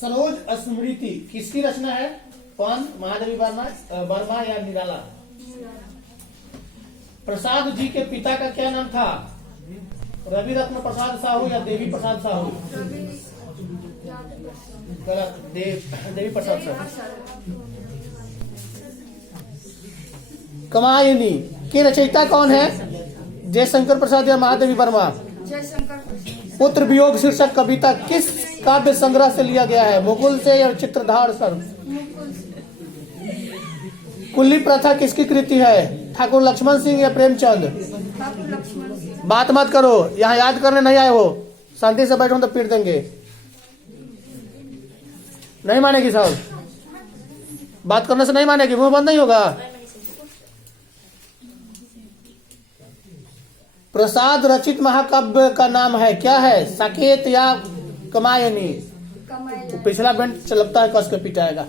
सरोज स्मृति किसकी रचना है? कौन? महादेवी वर्मा या निराला? प्रसाद जी के पिता का क्या नाम था? रवि रत्न प्रसाद साहू या देवी प्रसाद साहू? गलत, देवी प्रसाद साहू। कामायनी की रचयिता कौन है? जयशंकर प्रसाद या महादेवी वर्मा? पुत्र वियोग शीर्षक कविता किस काव्य संग्रह से लिया गया है? मुकुल से या चित्रधार सर? कुल्ली प्रथा किसकी कृति है? ठाकुर लक्ष्मण सिंह या प्रेमचंद? बात मत करो, यहाँ याद करने नहीं आए हो, शांति से बैठो तो पीट देंगे। नहीं मानेगी साहब, बात करने से नहीं मानेगी, मुंह बंद नहीं होगा। प्रसाद रचित महाकाव्य का नाम है क्या है? साकेत या कामायनी? पिछला बेंच चलता है, कस के पिटाएगा।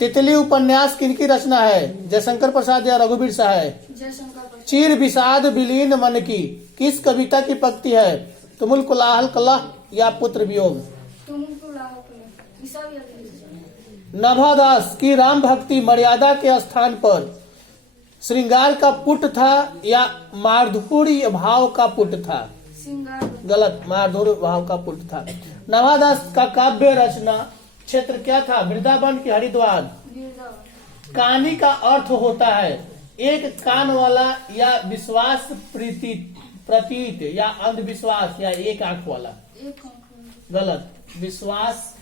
तितली उपन्यास किनकी रचना है? जयशंकर प्रसाद या रघुवीर सहाय? चीर विषाद विलीन मन की किस कविता की पंक्ति है? तुमुल कोलाहल कलह या पुत्र वियोग? नभादास की राम भक्ति मर्यादा के स्थान पर श्रृंगार का पुट था या माधुर्य भाव का पुट था? गलत, माधुर्य भाव का पुट था। नवादास का काव्य रचना क्षेत्र क्या था? वृंदावन की हरिद्वार? कानी का अर्थ होता है एक कान वाला या विश्वास प्रतीत या अंधविश्वास या एक आंख वाला? गलत, विश्वास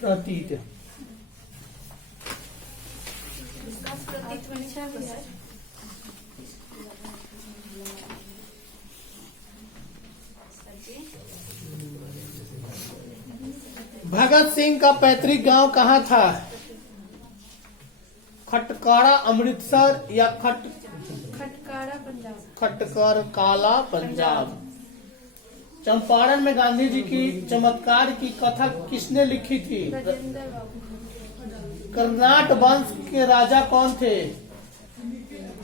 प्रतीत। भगत सिंह का पैतृक गांव कहाँ था? खटकाड़ा अमृतसर या खटकर काला पंजाब? चंपारण में गांधी जी की चमत्कार की कथा किसने लिखी थी? कर्नाट वंश के राजा कौन थे?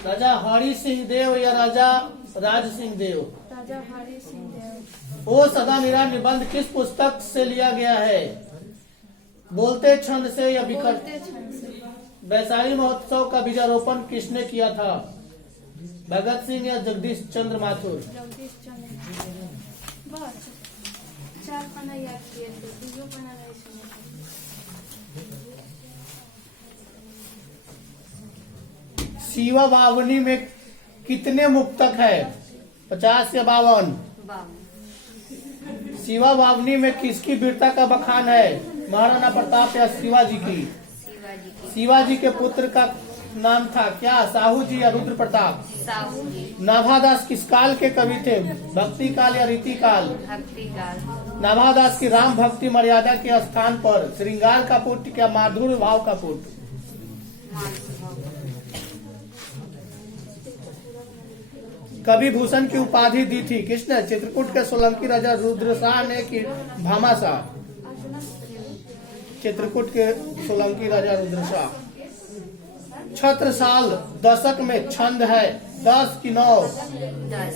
राजा हरि सिंह देव या राजा राज सिंह देव? राजा हरि सिंह देव। ओ सदा मेरा निबंध किस पुस्तक से लिया गया है? बोलते छंद से या बिखरते छंद से? वैशाली महोत्सव का बीजारोपण किसने किया था? भगत सिंह या जगदीश चंद्र माथुर? जगदीश चंद्र। बस 4 पन्ना याद किए थे, दूसरा पन्ना नहीं सुना। शिवा बावनी में कितने मुक्तक है? 50 या 52? शिवा बावनी में किसकी वीरता का बखान है? महाराणा प्रताप या शिवाजी की? शिवाजी के पुत्र का नाम था क्या? साहू जी या रुद्र प्रताप? साहू जी। नाभादास किस काल के कवि थे? भक्ति काल या रीति काल? भक्ति काल। नाभादास की राम भक्ति मर्यादा के स्थान पर श्रृंगार का पुट क्या माधुर्य भाव का पुट? कवि भूषण की उपाधि दी थी किसने? चित्रकूट के सोलंकी राजा रुद्रशाह ने कि भामाशाह? चित्रकूट के सोलंकी राजा रुद्रशाह। छत्रसाल दशक में छंद है 10 की 9? 10।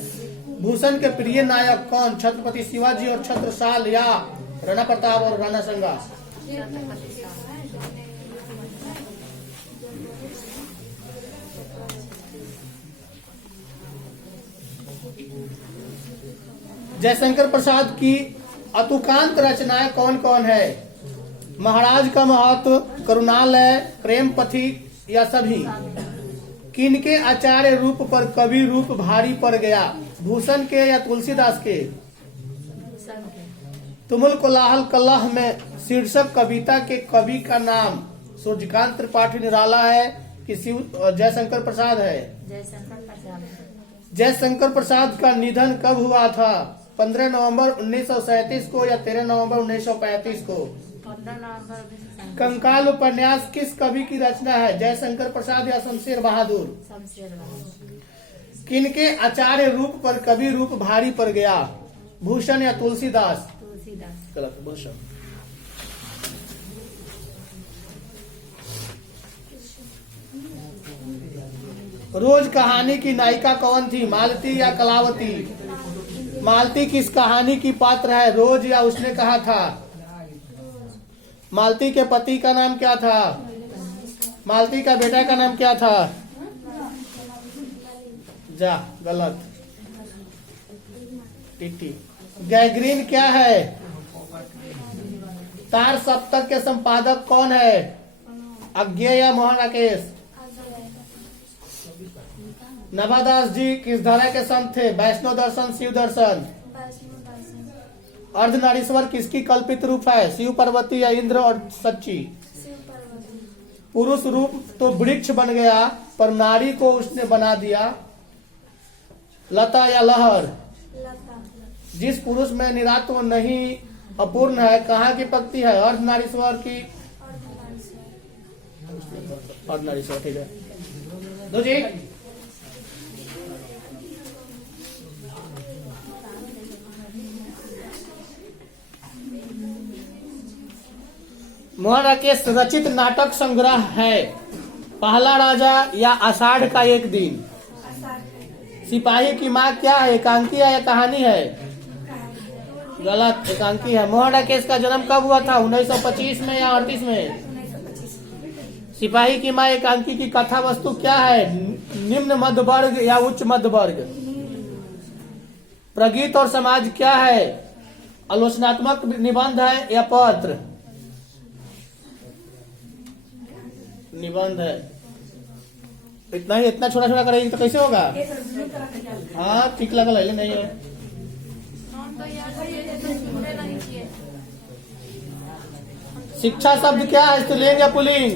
भूषण के प्रिय नायक कौन? छत्रपति शिवाजी और छत्रसाल या राणा प्रताप और राणा संगा? जयशंकर प्रसाद की अतुकांत रचनाएं कौन कौन है? महाराज का महत्व, करुणालय, प्रेम पथिक या सभी? किनके आचार्य रूप पर कवि रूप भारी पड़ गया? भूषण के या तुलसीदास के? तुमुल कोलाहल कलह में शीर्षक कविता के कवि का नाम सूर्यकांत त्रिपाठी निराला है कि जयशंकर प्रसाद है? जयशंकर प्रसाद का निधन कब हुआ था? 15 नवंबर 1937 को या 13 नवंबर 1935 को? 15 नवंबर। कंकाल उपन्यास किस कवि की रचना है? जयशंकर प्रसाद या शमशेर बहादुर? किनके आचार्य रूप पर कवि रूप भारी पड़ गया? भूषण या तुलसीदास? गलत, भूषण। रोज कहानी की नायिका कौन थी? मालती या कलावती? मालती किस कहानी की पात्र है? रोज या उसने कहा था? मालती के पति का नाम क्या था? मालती का बेटा का नाम क्या था? जा, गलत। टिटी। गैग्रीन क्या है? तार सप्तक के संपादक कौन है? अज्ञेय या मोहन राकेश? नवादास जी किस धारा के संत थे? वैष्णव दर्शन, शिव दर्शन? अर्धनारीश्वर किसकी कल्पित रूप है? शिव पार्वती या इंद्र और सच्ची? पुरुष रूप तो वृक्ष बन गया, पर नारी को उसने बना दिया लता या लहर? जिस पुरुष में निरात्म नहीं अपूर्ण है, कहाँ की पक्ति है? अर्धनारीश्वर की? अर्धनारीश्वर, ठीक है। दो जी। मोहन राकेश रचित नाटक संग्रह है पहला राजा या आषाढ़ का एक दिन? सिपाही की माँ क्या है? एकांकी है या कहानी है? गलत, एकांकी है। मोहन राकेश का जन्म कब हुआ था? 1925 में या 38 में? सिपाही की माँ एकांकी की कथा वस्तु क्या है? निम्न मध्य वर्ग या उच्च मध्य वर्ग? प्रगीत और समाज क्या है? आलोचनात्मक निबंध है या पत्र? निबंध है। इतना ही, इतना छोटा छोटा करेगी तो कैसे होगा? हाँ ठीक लगा, ले नहीं है। शिक्षा शब्द क्या है? स्त्रीलिंग या पुल्लिंग?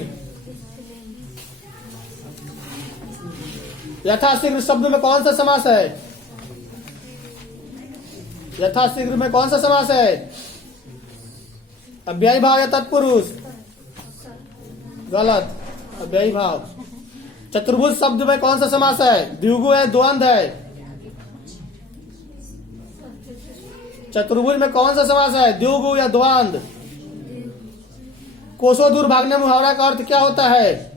यथाशीघ्र शब्द में कौन सा समास है? यथाशीघ्र में कौन सा समास है? अव्ययी भाव या तत्पुरुष? गलत, अव्ययी भाव। चतुर्भुज शब्द में कौन सा समास है? द्विगु है, द्वंद्व है? चतुर्भुज में कौन सा समास है? द्विगु या द्वंद्व? कोसों दूर भागने मुहावरा का अर्थ क्या होता है?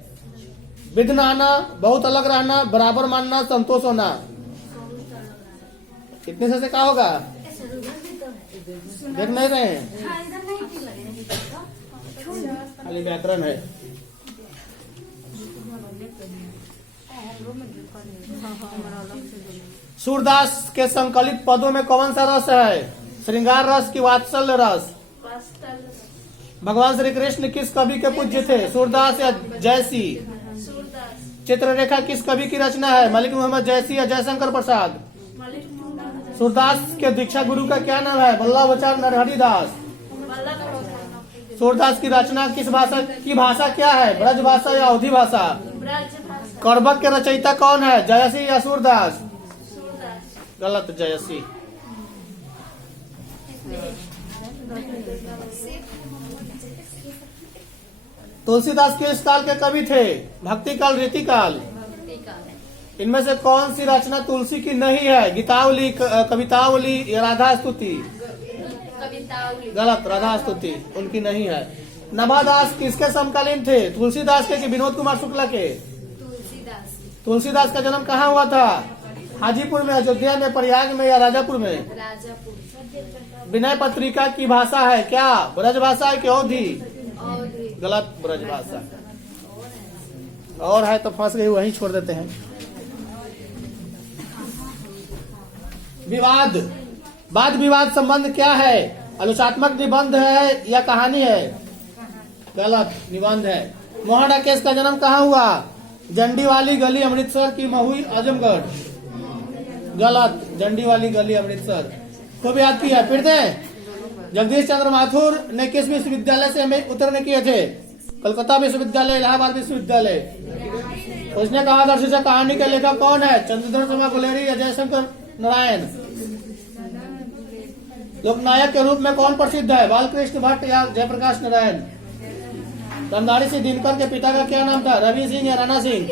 विघ्न आना, बहुत अलग रहना, बराबर मानना, संतोष होना। कितने से क्या होगा? देख नहीं रहे हैं, खाली व्याकरण है। सूरदास के संकलित पदों में कौन सा रस है? श्रृंगार रस की वात्सल्य रस? भगवान श्री कृष्ण किस कवि के पूज्य थे? सूरदास या जयसी? चित्ररेखा किस कवि की रचना है? मलिक मोहम्मद जयसी या जयशंकर प्रसाद? सूरदास के दीक्षा गुरु का क्या नाम है? वल्लभाचार्य नरहरि दास। सूरदास की रचना किस भाषा की? भाषा क्या है? ब्रज भाषा या अवधी भाषा? करबक के रचयिता कौन है? जयसी या सूरदास? गलत, जयसी। तुलसीदास किस काल के कवि थे? भक्ति काल, रीति काल? इनमें से कौन सी रचना तुलसी की नहीं है? गीतावली, कवितावली या राधा स्तुति? गलत, राधा स्तुति उनकी नहीं है। नवादास किसके समकालीन थे? तुलसीदास के कि विनोद कुमार शुक्ला के? तुलसीदास का जन्म कहाँ हुआ था? हाजीपुर में, अयोध्या में, प्रयाग में या राजापुर में? विनय पत्रिका की भाषा है क्या? ब्रज भाषा है कि अवधी? गलत, ब्रज भाषा। और है तो फंस गई, वहीं छोड़ देते हैं। विवाद, वाद विवाद संबंध क्या है? आलोचनात्मक निबंध है या कहानी है? गलत, निबंध है। मोहन राकेश का जन्म कहाँ हुआ? जंडी वाली गली अमृतसर की महुई आजमगढ़? गलत, जंडी वाली गली अमृतसर। को भी याद किया? फिर दे। जगदीश चंद्र माथुर ने किस विश्वविद्यालय से हमें उत्तीर्ण किए थे? कलकत्ता विश्वविद्यालय, इलाहाबाद विश्वविद्यालय? उसने कहा दर्शिका कहानी के लेखक कौन है? चंद्रधर शर्मा गुलेरी या जयशंकर नारायण? लोकनायक के रूप में कौन प्रसिद्ध है? बालकृष्ण भट्ट या जयप्रकाश नारायण? रामधारी सिंह दिनकर के पिता का क्या नाम था? रवि सिंह या राणा सिंह?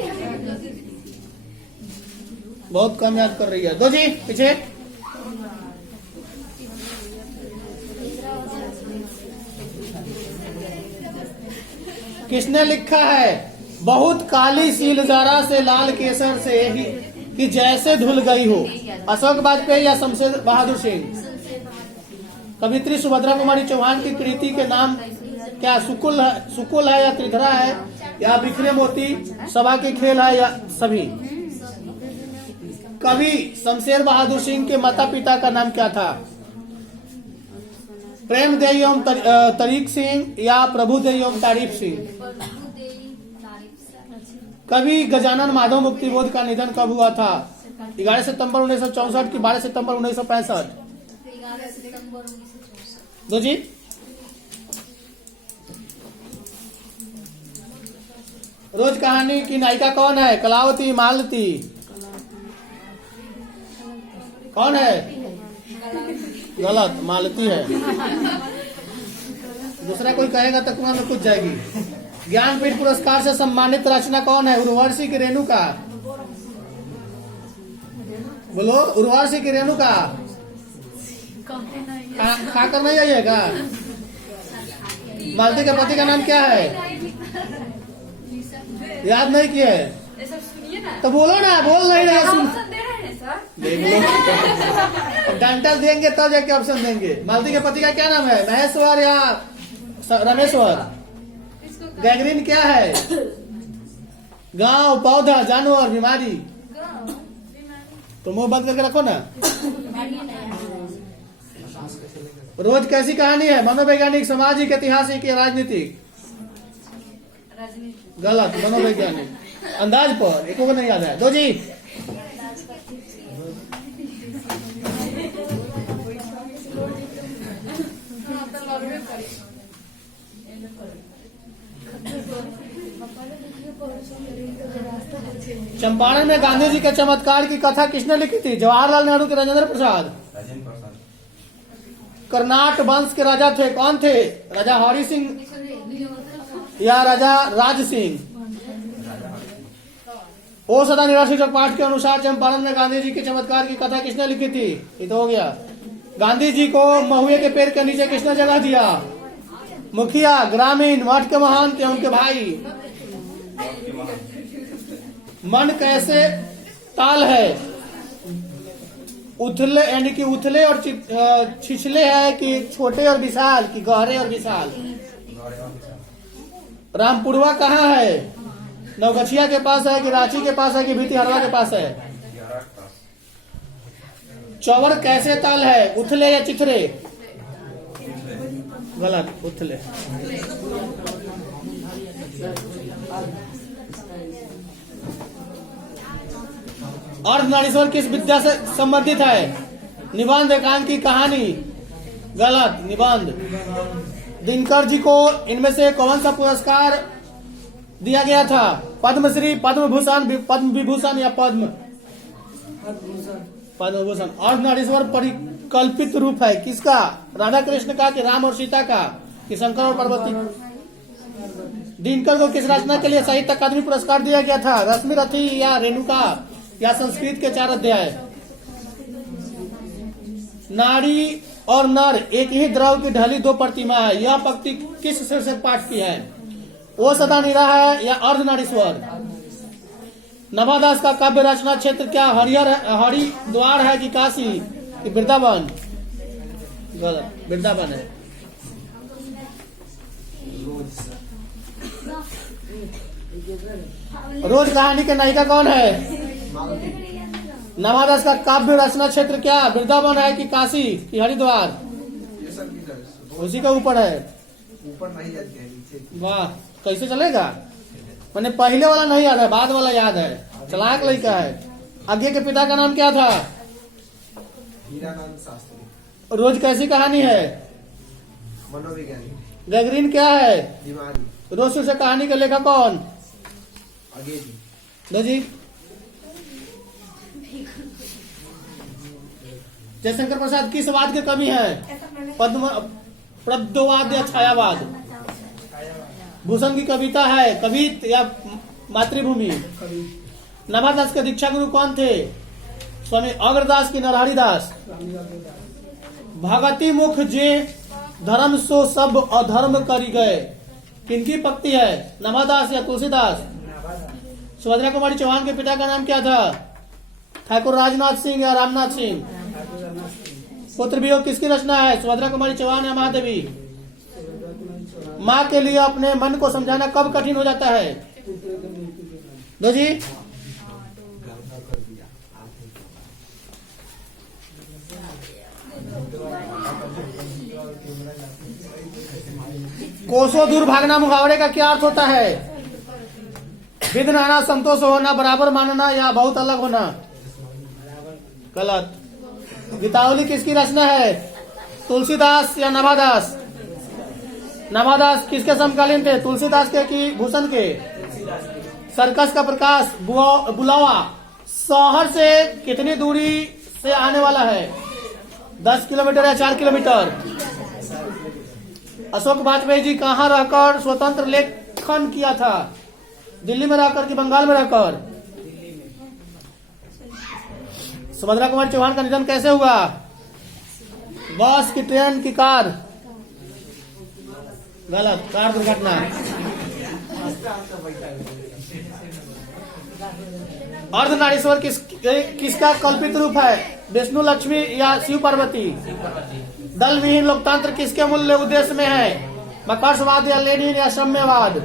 बहुत कम याद कर रही है। दो जी पीछे। किसने लिखा है? बहुत काली सील जरा से लाल केसर से ही कि जैसे धुल गई हो? अशोक वाजपेयी या शमशेर बहादुर सिंह? कवित्री सुभद्रा कुमारी चौहान की कृति के नाम क्या सुकुल है या त्रिधरा है या बिखरे मोती, सभा के खेल है या सभी? कवि शमशेर बहादुर सिंह के माता पिता का नाम क्या था? प्रेम देई एवं तरीक सिंह या प्रभु देई एवं तारीफ सिंह? कवि गजानन माधव मुक्तिबोध का निधन कब हुआ था? 11 सितंबर 1964 की 12 सितंबर 1965? दो जी। रोज कहानी की नायिका कौन है? कलावती, मालती? कौन है? गलत, मालती है। दूसरा कोई कहेगा तो कुआं में कूद जाएगी। ज्ञानपीठ पुरस्कार से सम्मानित रचना कौन है? उर्वशी की रेणुका? बोलो, उर्वशी की रेणुका? खाकर नहीं आइएगा। मालती के पति का नाम क्या है? याद नहीं किया है तो बोलो ना, बोल नहीं रहे सुन। देख लो, डंडा देंगे तब जाके ऑप्शन देंगे। मालती के पति का क्या नाम है? महेश्वर या रमेश्वर? गैंग्रीन क्या है? गांव, पौधा, जानवर, बीमारी? तो मुंह बंद करके रखो ना। रोज कैसी कहानी है? मनोवैज्ञानिक, सामाजिक, ऐतिहासिक या राजनीतिक? गलत, मनोवैज्ञानिक। अंदाज पर, एक को नहीं याद है। दो जी। चंपारण में गांधी जी के चमत्कार की कथा किसने लिखी थी? जवाहरलाल नेहरू के राजेंद्र प्रसाद? कर्नाट वंश के राजा थे, कौन थे? राजा हरि सिंह या राजा राज सिंह? ओ सदा निराशी पाठ के अनुसार चंपारण में गांधी जी के चमत्कार की कथा किसने लिखी थी? ये तो हो गया। गांधी जी को महुए के पेड़ के नीचे किसने जगह दिया? मुखिया, ग्रामीण, मठ के महंत या उनके भाई? मन कैसे ताल है? उथले यानी कि उथले और छिछले है कि छोटे और विशाल कि गहरे और विशाल? रामपुरवा कहाँ है? नवगछिया के पास है कि रांची के पास है कि भितिहरवा के पास है? चौवर कैसे ताल है? उथले या चिथरे? गलत, उथले। अर्धनारीश्वर किस विद्या से संबंधित है? निबंध, एकांकी, कहानी? गलत, निबंध। दिनकर जी को इनमें से कौन सा पुरस्कार दिया गया था? पद्मश्री, पद्म भूषण, पद्म विभूषण या पद्म? पद्म भूषण। अर्धनारीश्वर परिकल्पित रूप है किसका? राधा कृष्ण का कि राम और सीता का कि शंकर और पार्वती? दिनकर को किस रचना के लिए साहित्य अकादमी पुरस्कार दिया गया था? रश्मि रथी या रेणुका या संस्कृत के 4 अध्याय? नारी और नर एक ही द्रव की ढली 2 प्रतिमा है। यह पंक्ति किस शीर्षक पाठ की है? ओ सदा निरा है या अर्धनारीश्वर? नवादास का काव्य रचना क्षेत्र क्या? हरिद्वार है कि काशी कि वृंदावन? गलत, वृंदावन है। रोज कहानी के नायिका कौन है? नवादास का काव्य रचना क्षेत्र क्या? वृंदावन है कि काशी कि हरिद्वार? उसी का ऊपर है। ऊपर नहीं जाती है, नीचे। वाह, कैसे चलेगा? मैंने पहले वाला नहीं याद है, बाद वाला याद है। चलाक लड़का है। आगे के पिता का नाम क्या था? हीरानंद शास्त्री। रोज कैसी कहानी है? मनोवैज्ञानिक। गैंग्रीन क्या है? बीमारी। रोज से कहानी का लेखक कौन? आगे जी। दो जी। जयशंकर प्रसाद किस वाद के कवि हैं? पद्म, प्रद्योवाद या छायावाद? भूषण की कविता है कवित या मातृभूमि? नवादास के दीक्षा गुरु कौन थे? स्वामी अग्रदास की नरहरिदास? भगति मुख जे धर्म सो सब अधर्म करी गए किनकी पक्ति है? नवादास या तुलसीदास? सुभद्रा कुमारी चौहान के पिता का नाम क्या था? ठाकुर राजनाथ सिंह या रामनाथ सिंह? पुत्र वियोग किसकी रचना है? सुभद्रा कुमारी चौहान या महादेवी? माँ के लिए अपने मन को समझाना कब कठिन हो जाता है? दो जी। कोसों दूर भागना मुहावरे का क्या अर्थ होता है? विघ्न आना, संतोष होना, बराबर मानना या बहुत अलग होना? गलत। गीतावली किसकी रचना है? तुलसीदास या नवादास? नवादास किसके समकालीन थे? तुलसीदास के कि भूषण के? सर्कस का प्रकाश बुलावा शहर से कितनी दूरी से आने वाला है? 10 किलोमीटर या 4 किलोमीटर? अशोक वाजपेयी जी कहाँ रहकर स्वतंत्र लेखन किया था? दिल्ली में रहकर कि बंगाल में रहकर? सुभद्रा कुमारी चौहान का निधन कैसे हुआ? बस की, ट्रेन की, कार? गलत, कार दुर्घटना। अर्धनारीश्वर किसका कल्पित रूप है? विष्णु, लक्ष्मी या शिव पार्वती? दल विहीन लोकतंत्र किसके मूल्य उद्देश्य में है? मार्क्सवाद या लेनिन या साम्यवाद?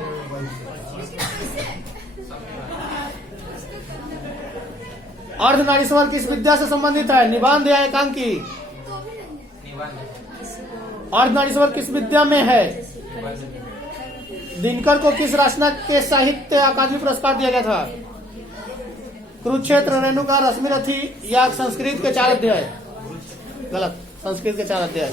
अर्धनारीश्वर किस विद्या से संबंधित है? निबंध या एकांकी? अर्धनारीश्वर किस विद्या में है? दिनकर को किस रचना के साहित्य अकादमी पुरस्कार दिया गया था? कुरुक्षेत्र, रेणुका, रश्मिरथी या संस्कृत के 4 अध्याय? गलत, संस्कृत के 4 अध्याय।